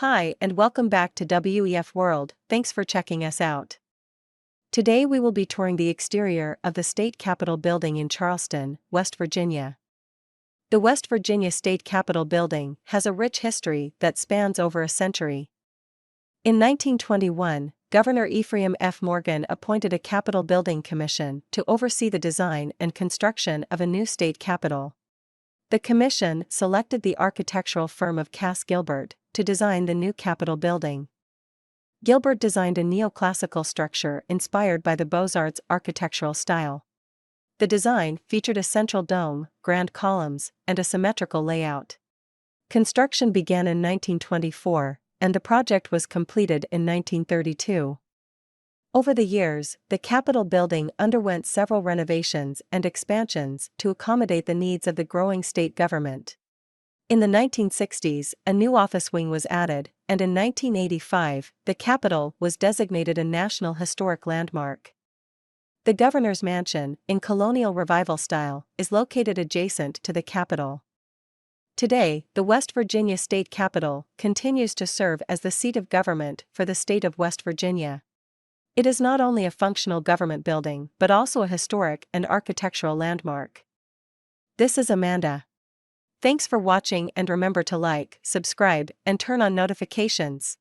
Hi and welcome back to WEF World. Thanks for checking us out. Today we will be touring the exterior of the State Capitol building in Charleston, West Virginia. The West Virginia State Capitol building has a rich history that spans over a century. In 1921, Governor Ephraim F. Morgan appointed a Capitol Building Commission to oversee the design and construction of a new state capitol. The commission selected the architectural firm of Cass Gilbert to design the new Capitol building. Gilbert designed a neoclassical structure inspired by the Beaux-Arts architectural style. The design featured a central dome, grand columns, and a symmetrical layout. Construction began in 1924, and the project was completed in 1932. Over the years, the Capitol building underwent several renovations and expansions to accommodate the needs of the growing state government. In the 1960s, a new office wing was added, and in 1985, the Capitol was designated a National Historic Landmark. The Governor's Mansion, in colonial revival style, is located adjacent to the Capitol. Today, the West Virginia State Capitol continues to serve as the seat of government for the state of West Virginia. It is not only a functional government building but also a historic and architectural landmark. This is Amanda. Thanks for watching, and remember to like, subscribe, and turn on notifications.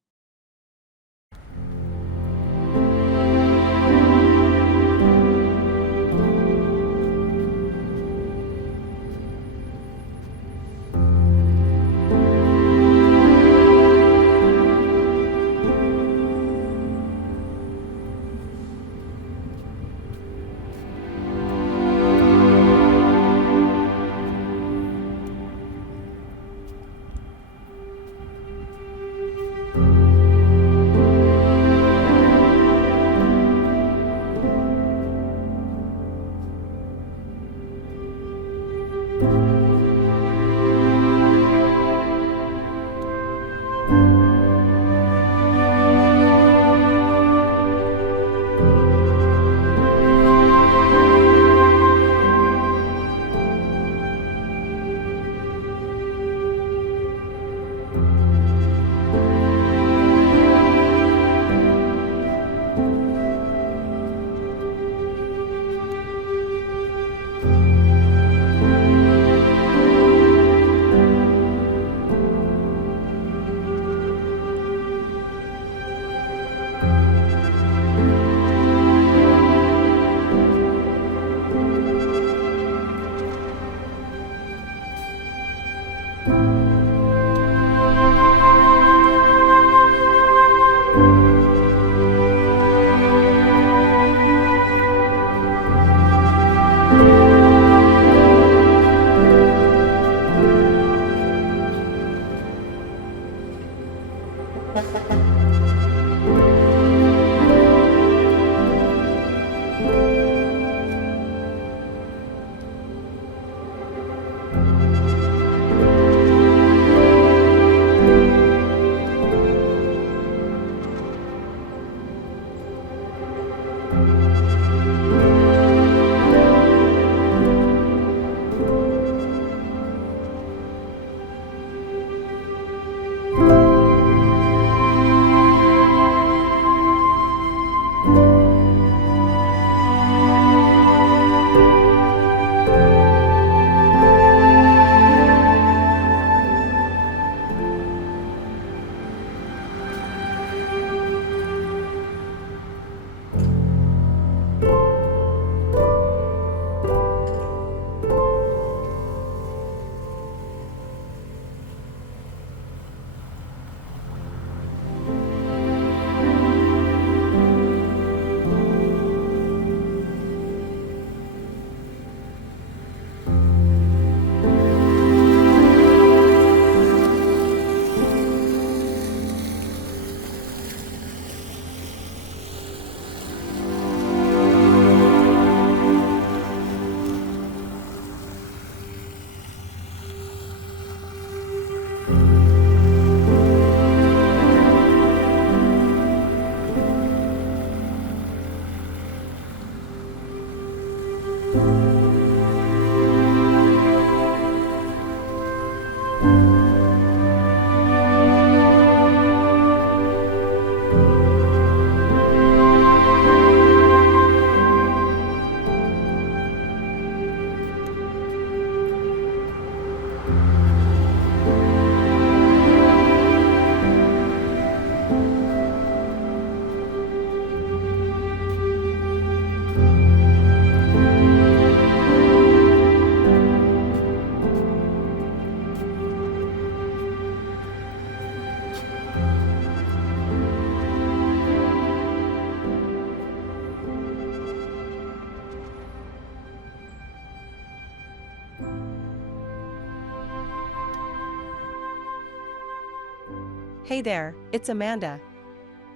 Hey there, it's Amanda.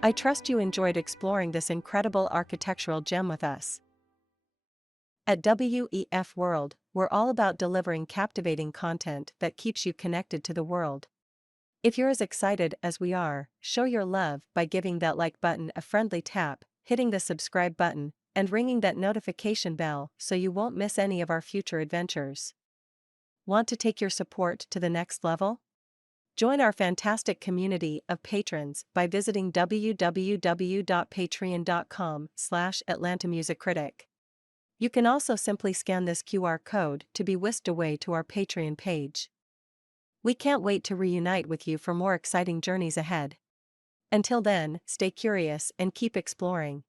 I trust you enjoyed exploring this incredible architectural gem with us. At WEF World, we're all about delivering captivating content that keeps you connected to the world. If you're as excited as we are, show your love by giving that like button a friendly tap, hitting the subscribe button, and ringing that notification bell so you won't miss any of our future adventures. Want to take your support to the next level? Join our fantastic community of patrons by visiting www.patreon.com/AtlantaMusicCritic. You can also simply scan this QR code to be whisked away to our Patreon page. We can't wait to reunite with you for more exciting journeys ahead. Until then, stay curious and keep exploring.